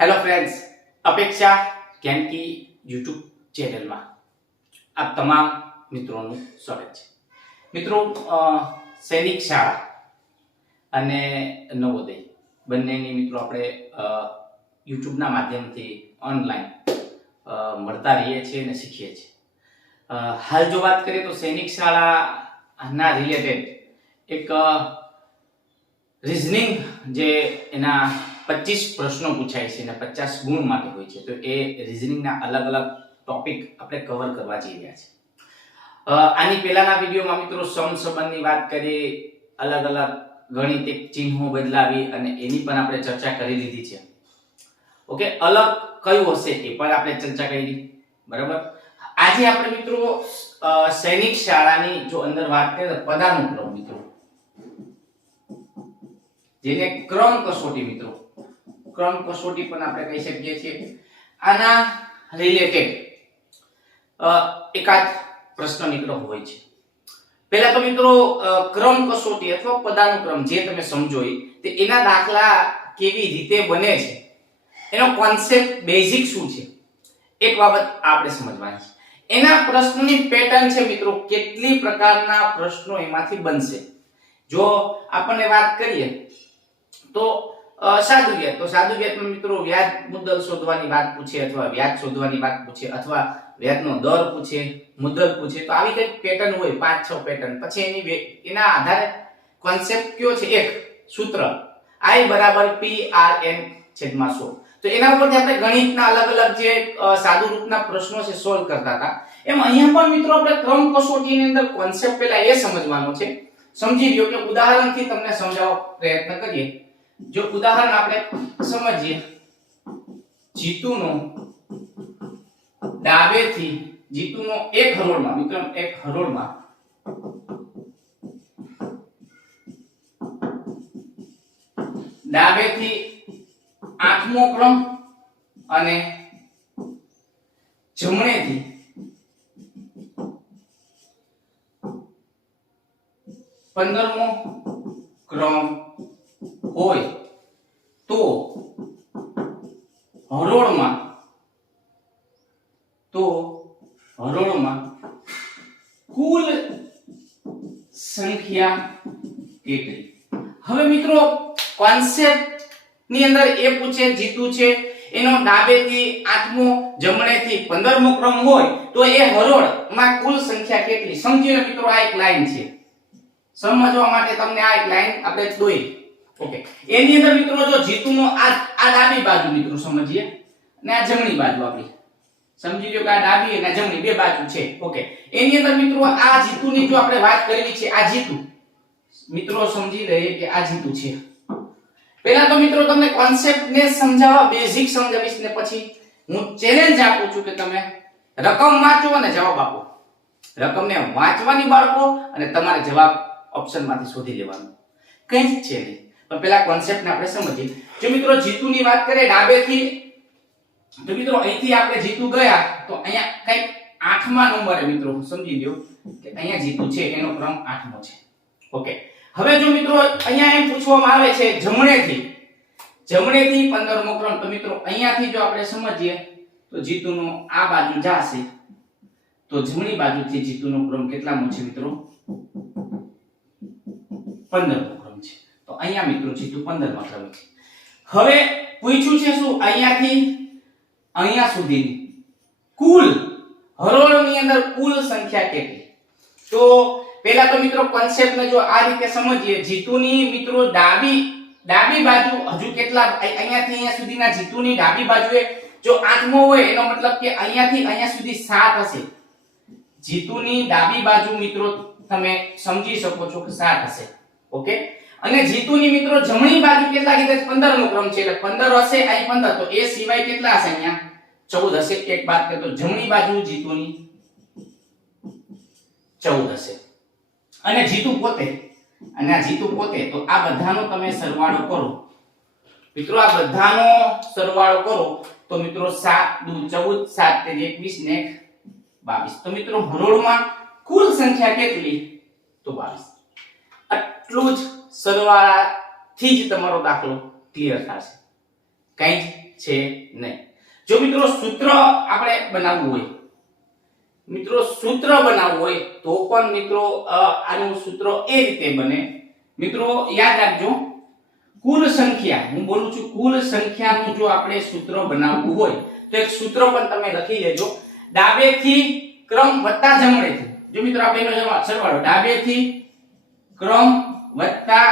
Hello friends, અપેક્ષા Gyanki YouTube ચેનલમાં આપ તમામ મિત્રોનું સ્વાગત છે. મિત્રો, સૈનિક શાળા અને નવોદય બંનેની મિત્રો આપણે યુટ્યુબના માધ્યમથી ઓનલાઈન મળતા રહીએ છીએ અને શીખીએ છીએ. હાલ જો વાત કરીએ તો સૈનિક શાળાના રિલેટેડ એક રીઝનિંગ જે એના 25 પ્રશ્નો પૂછાય છે અને 50 ગુણ માટે હોય છે, તો એ રીઝનિંગના અલગ અલગ ટોપિક આપણે કવર કરવા જઈ રહ્યા છે. આની પહેલાના વિડીયોમાં મિત્રો સંબંધની વાત કરી, અલગ અલગ ગણિતિક ચિહ્નો બદલાવી અને એની પણ આપણે ચર્ચા કરી લીધી છે. ઓકે, અલગ કયું હશે એ પણ આપણે ચર્ચા કરી, બરાબર. આજે આપણે મિત્રો સૈનિક શાળાની જો અંદર વાત કરીએ તો પદાનુક્રમ મિત્રો, જેને ક્રમ કસોટી મિત્રો, ક્રમ કસોટી પણ આપણે કહી શકીએ છીએ. આના રિલેટેડ એકાદ પ્રશ્ન નીકળ્યો હોય છે. પહેલા તો મિત્રો ક્રમ કસોટી અથવા પદાનુક્રમ જે તમે સમજો તે એના દાખલા કેવી રીતે બને છે, એનો કોન્સેપ્ટ બેઝિક શું છે, એક બાબત આપણે સમજવાની છે. એના પ્રશ્નોની પેટર્ન છે મિત્રો, કેટલી પ્રકારના પ્રશ્નો એમાંથી બનશે. જો આપણને વાત કરીએ તો સાદુ વ્યાજમાં મિત્રો વ્યાજ મુદ્દલ શોધવાની વાત પૂછે અથવા વ્યાજ શોધવાની વાત પૂછે અથવા વ્યાજનો દર પૂછે, મુદ્દલ પૂછે, તો આવી કઈ પેટર્ન હોય 5-6 પેટર્ન. પછી એના આધારે કોન્સેપ્ટ કયો છે, એક સૂત્ર I = P/R/N/100. તો એના ઉપરથી આપણે ગણિતના અલગ અલગ જે સાદુ રૂપના પ્રશ્નો છે સોલ્વ કરતા હતા. એમ અહીંયા પણ મિત્રો આપણે ક્રમ કસોટીની અંદર કોન્સેપ્ટ પહેલા એ સમજવાનો છે. સમજી લ્યો કે ઉદાહરણથી તમને સમજાવવા પ્રયત્ન કરીએ. જો ઉદાહરણ આપણે સમજીએ, જીતુનો ડાબેથી જીતુનો એક હરોળમાં મિત્રો, એક હરોળમાં ડાબેથી 8મો ક્રમ અને જમણેથી 15મો ક્રમ હોય તો હરોળમાં કુલ સંખ્યા કેટલી. હવે મિત્રો કોન્સેપ્ટ ની અંદર એ પૂછે, જીતુ છે એનો ડાબેથી 8મો જમણેથી 15મો ક્રમ હોય તો એ હરોળમાં કુલ સંખ્યા કેટલી. સમજીને મિત્રો આ એક લાઈન છે, સમજવા માટે તમને આ એક લાઈન આપણે દોરી. ઓકે, એની અંદર મિત્રો જો જીતુનો આ ડાબી બાજુ મિત્રો સમજીએ અને આ જમણી બાજુ આપણી સમજી લો કે આ ડાબી અને જમણી બે બાજુ છે. ઓકે, એની અંદર મિત્રો આ જીતુની જો આપણે વાત કરવી છે, આ જીતુ મિત્રો સમજી લઈએ કે આ જીતુ છે. પહેલા તો મિત્રો તમને કોન્સેપ્ટ ને સમજાવવા બેઝિક સમજાવીશ ને પછી હું ચેલેન્જ આપું છું કે તમે રકમ વાંચો અને જવાબ આપો. રકમને વાંચવાની બાળકો અને તમારે જવાબ ઓપ્શનમાંથી શોધી લેવાનો, કઈ જ છે નહીં. પણ પહેલા કોન્સેપ્ટને આપણે સમજીએ. જો મિત્રો જીતુની વાત કરીએ ડાબેથી, તો મિત્રો અહીંથી આપણે જીતુ ગયા તો અહીંયા કઈક 8મા નંબરે મિત્રો સમજી લ્યો કે અહીંયા જીતુ છે એનો ક્રમ 8મો છે. ઓકે, હવે જો મિત્રો અહીંયા એમ પૂછવામાં આવે છે જમણેથી 15મો ક્રમ, તો મિત્રો અહીંયાથી જો આપણે સમજીએ તો જીતુનો આ બાજુ જાશે તો જમણી બાજુથી જીતુનો ક્રમ કેટલામો છે મિત્રો, 15મો ક્રમ છે. તો અહીંયા મિત્રો જીતુ 15મા ક્રમે છે. હવે પૂછ્યું છે શું, અહીંયાથી અહીંયા સુધીની કુલ હરોળની અંદર કુલ સંખ્યા કેટલી. તો પહેલા તો મિત્રો કોન્સેપ્ટને જો આ રીતે સમજીએ, જીતુની મિત્રો ડાબી બાજુ હજુ કેટલા, અહીંયાથી અહીંયા સુધીના જીતુની ડાબી બાજુએ જો 8મો હોય એનો મતલબ કે અહીંયાથી અહીંયા સુધી 7 હશે. જીતુની ડાબી બાજુ મિત્રો તમે સમજી શકો છો કે 7 હશે. ઓકે, અને જીતુની મિત્રો જમણી બાજુ કેટલા કીધા, 15મો ક્રમ છે એટલે 15 હશે, અહીં 15, તો એ સિવાય કેટલા હશે, અહીંયા 14 હશે. એક વાત કે તો જમણી બાજુ જીતુની 14 હશે. અને જીતુ પોતે અને આ જીતુ પોતે, તો આ બધાનો તમે સરવાળો કરો મિત્રો, આ બધાનો સરવાળો કરો તો મિત્રો 7 × 2 = 14, 7 × 21 ને 22. તો મિત્રો હરોળમાં કુલ સંખ્યા કેટલી, તો 22. આટલું જ સરવાળાથી જ તમારો દાખલો ક્લિયર થશે. કઈ છે નહીં. જો મિત્રો સૂત્ર આપણે બનાવવું હોય, મિત્રો સૂત્ર બનાવવું હોય તો પણ મિત્રો આનું સૂત્ર એ રીતે બને. મિત્રો યાદ રાખજો, કુલ સંખ્યા, હું બોલું છું કુલ સંખ્યાનું જો આપણે સૂત્ર બનાવવું હોય તો એક સૂત્ર પણ તમે લખી લેજો. ડાબેથી ક્રમ વત્તા જમણેથી, જો મિત્રો આપણે એનો સરવાળો ડાબેથી ક્રમ વત્તા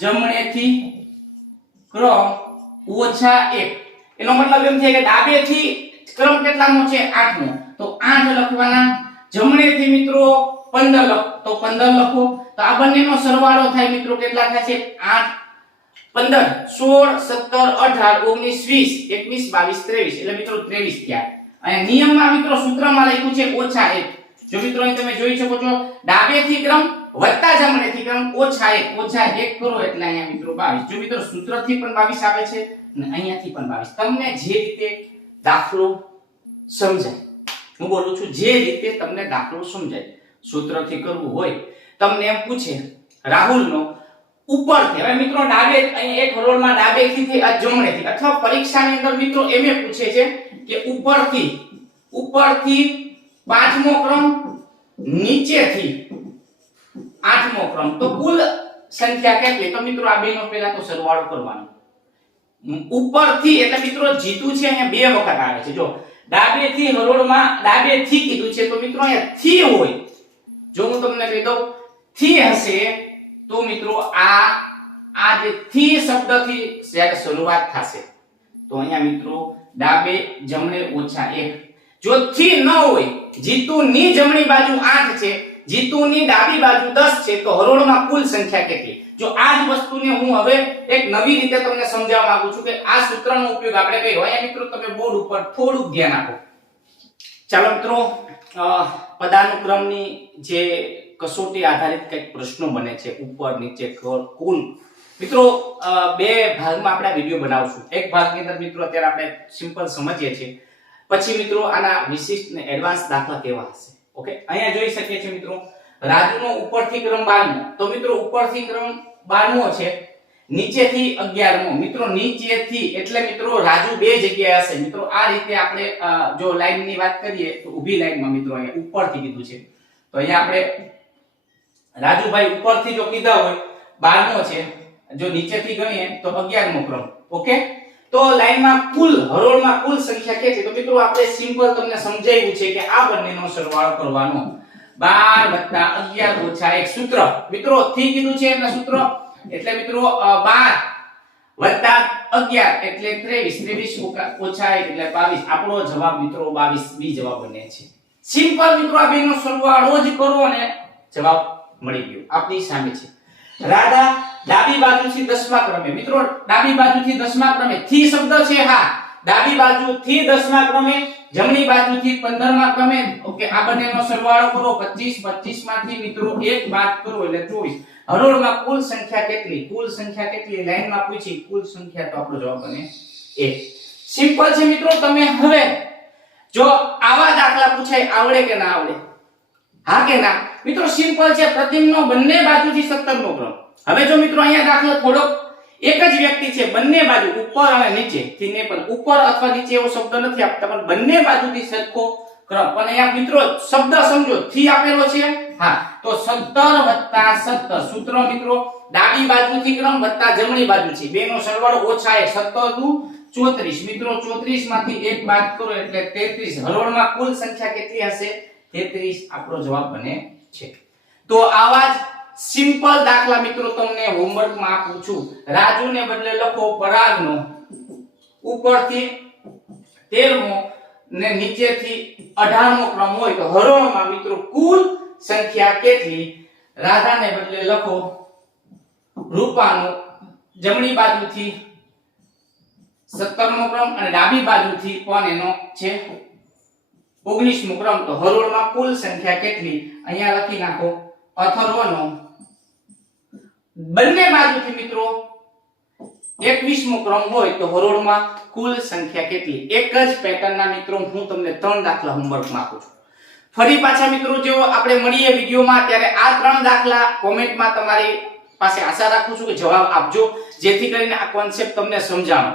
જમણેથી ક્રમ ઓછા 1, એનો મતલબ એમ થાય કે ડાબેથી ક્રમ કેટલામો છે 8મો, તો 8 લખવાના. જમણેથી મિત્રો 15 તો 15 લખો. તો આ બંનેનો સરવાળો થાય મિત્રો કેટલા થશે? 8 15 16 17 18 19 20 21 22 23, એટલે મિત્રો 23 થયા. અને નિયમમાં મિત્રો સૂત્રમાં લખ્યું છે -1. જો મિત્રો અહીં તમે જોઈ શકો છો, ડાબેથી ક્રમ વત્તા જમણેથી ક્રમ -1 કરો એટલે અહીંયા મિત્રો 22. જો મિત્રો સૂત્રથી પણ 22 આવે છે અને અહીંયાથી પણ 22. તમને જે રીતે દાખલો સમજાય, હું બોલું છું જે રીતે તમને દાખલો સમજાય, સૂત્રથી કરવું હોય, તમને એમ પૂછે રાહુલનો ઉપરથી, હવે મિત્રો ડાબે અહીં એક હરોળમાં ડાબેથી થી જમણેથી, અથવા પરીક્ષાની અંદર મિત્રો એમ પૂછે છે કે ઉપરથી 5મો ક્રમ, નીચેથી 8મો ક્રમ, તો કુલ સંખ્યા કેટલી? તો મિત્રો આ બેનો પહેલા તો સરવાળો કરવાનો. ઉપરથી એટલે મિત્રો જીતું છે અહીંયા બે વખત આવે છે. જો ડાબેથી હરોળમાં ડાબેથી કીધું છે તો મિત્રો અહીંયા થી હોય. જો હું તમને કહી દઉં થી હશે તો મિત્રો આ જે થી શબ્દથી જ્યારે શરૂઆત થશે તો અહીંયા મિત્રો ડાબે જમણે -1. જો થી ન હોય, જીતુની જમણી બાજુ 8 છે, જીતુની ડાબી બાજુ 10 છે, તો હરોળમાં કુલ સંખ્યા કેટલી? જો આ જ વસ્તુને હું હવે એક નવી રીતે તમને સમજાવવા માંગુ છું કે આ સૂત્રનો ઉપયોગ આપણે કર્યો. અહીંયા મિત્રો તમે બોર્ડ ઉપર થોડુંક ધ્યાન આપો. ચાલો મિત્રો, પદાનુક્રમની જે કસોટી આધારિત કંઈક પ્રશ્નો બને છે, ઉપર નીચે કુલ, મિત્રો બે ભાગમાં આપણે વિડિયો બનાવશું. એક ભાગની અંદર મિત્રો અત્યારે આપણે સિમ્પલ સમજીએ છીએ, પછી મિત્રો આના વિશિષ્ટ ને એડવાન્સ દાખલા કેવા હશે. ઓકે, અહીંયા જોઈ શકીએ છીએ મિત્રો રાજુનો ઉપરથી ક્રમ 12મો, તો મિત્રો ઉપરથી ક્રમ 12મો છે, નીચેથી 11મો. મિત્રો નીચેથી એટલે મિત્રો રાજુ બે જગ્યાએ હશે. મિત્રો આ રીતે આપણે જો લાઈનની વાત કરીએ તો ઊભી લાઈનમાં મિત્રો અહીંયા ઉપરથી કીધું છે, તો અહીંયા આપણે રાજુભાઈ ઉપરથી જો કીધા હોય 12મો છે, જો નીચેથી ગણીએ તો 11મો ક્રમ. ઓકે, તો લાઈનમાં કુલ હરોળમાં કુલ સંખ્યા કેટલી? તો મિત્રો આપણે સિમ્પલ તમને સમજાવ્યું છે કે આ બંનેનો સરવાળો કરવાનો. 12 + 11 - 1 સૂત્ર. મિત્રો થી કીધું છે એટલે સૂત્ર એટલે મિત્રો 12 + 11 એટલે 23, 23 - 1 એટલે 22. આપણો જવાબ મિત્રો 22 બી જવાબ બને છે. સિમ્પલ મિત્રો આ બેનો સરવાળો જ કરો અને જવાબ મળી ગયો, આપની સામે છે. રાધા ડાબી બાજુથી 10મા ક્રમે, મિત્રો ડાબી બાજુથી 10મા ક્રમે થી શબ્દ છે. હા, ડાબી બાજુથી 10મા ક્રમે, જમણી બાજુથી 15મા ક્રમે. ઓકે, આ બંનેનો સરવાળો કરો 25, 25 માંથી મિત્રો 1 બાદ કરો એટલે 24. હરોળમાં કુલ સંખ્યા કેટલી? કુલ સંખ્યા કેટલી લાઈનમાં પૂછી, કુલ સંખ્યા તો આપણો જવાબ બને 1. સિમ્પલ છે મિત્રો. તમે હવે જો આવા દાખલા પૂછાય આવડે કે ના આવડે? હા કે ના? મિત્રો સિમ્પલ છે. પ્રતિમનો બંને બાજુથી 17મો ક્રમ. હવે જો મિત્રો અહીંયા દાખલો થોડો એક જ વ્યક્તિ છે, બંને બાજુ ઉપર અને નીચે થી ને, પણ ઉપર અથવા નીચે એવો શબ્દ નથી આપતા, પણ બંને બાજુથી સરખો ક્રમ. પણ અહીંયા મિત્રો શબ્દ સમજો, થી આપેલો છે. હા, તો 17 + 17 સૂત્ર મિત્રો ડાબી બાજુથી ક્રમ વત્તા જમણી બાજુથી બેનો સરવાળો -1. 17 દુ 34. મિત્રો 34 માંથી 1 બાદ કરો એટલે 33. હરોળમાં કુલ સંખ્યા કેટલી હશે? 33 આપણો જવાબ બને છે. તો આવા જ સિમ્પલ દાખલા મિત્રો તમને હોમવર્કમાં આપું છું. રાજુને બદલે લખો પરાગનો ઉપરથી 13મો ને નીચેથી 18મો ક્રમ હોય તો હરોળમાં મિત્રો કુલ સંખ્યા કેટલી? રાધાને બદલે લખો રૂપાનો જમણી બાજુથી 17મો ક્રમ અને ડાબી બાજુથી પણ એનો છે 19મો ક્રમ, તો હરોળમાં કુલ સંખ્યા કેટલી? અહીંયા લખી નાખો અથર્વનો બંને બાજુથી મિત્રો 21મો ક્રમ હોય તો હરોળમાં કુલ સંખ્યા કેટલી? એક જ પેટર્નના મિત્રો હું તમને 3 દાખલા હોમવર્કમાં આપું છું. ફરી પાછા મિત્રો જો આપણે મળીએ વિડિયોમાં ત્યારે આ 3 દાખલા કોમેન્ટમાં તમારી પાસે આશા રાખું છું કે જવાબ આપજો, જેથી કરીને આ કોન્સેપ્ટ તમને સમજાણો.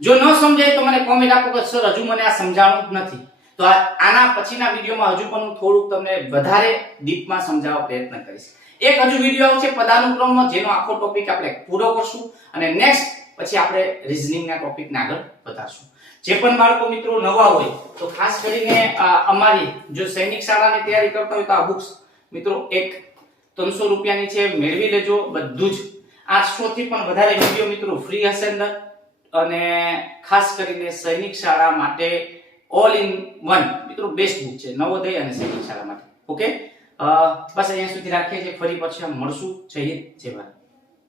જો ન સમજાય તો મને કોમેન્ટ આપો કે સર હજુ મને આ સમજાણું નથી, તો આના પછીના વિડીયોમાં હજુ પણ હું થોડુંક તમને વધારે ડીપમાં સમજાવવા પ્રયત્ન કરીશ. એક હજુ વિડીયો આવશે પદાનુક્રમનો, જેનો આખો ટોપિક આપણે પૂરો કરશું અને નેક્સ્ટ પછી આપણે રીઝનિંગના ટોપિકને આગળ વધારશું. જે પણ બાળકો મિત્રો નવા હોય તો ખાસ કરીને અમારી જો સૈનિક શાળાની તૈયારી કરતા હોય તો આ બુક્સ મિત્રો એક 300 રૂપિયાની છે, મેળવી લેજો. બધું જ 800 થી પણ વધારે વિડીયો મિત્રો ફ્રી હશે અંદર, અને ખાસ કરીને સૈનિક શાળા માટે ઓલ ઇન વન મિત્રો બેસ્ટ બુક છે, નવોદય અને સૈનિક શાળા માટે. ઓકે, બસ અહીંયા સુધી રાખીએ છીએ. ફરી પછી મળશું. જય હિન્દ, જય ભારત.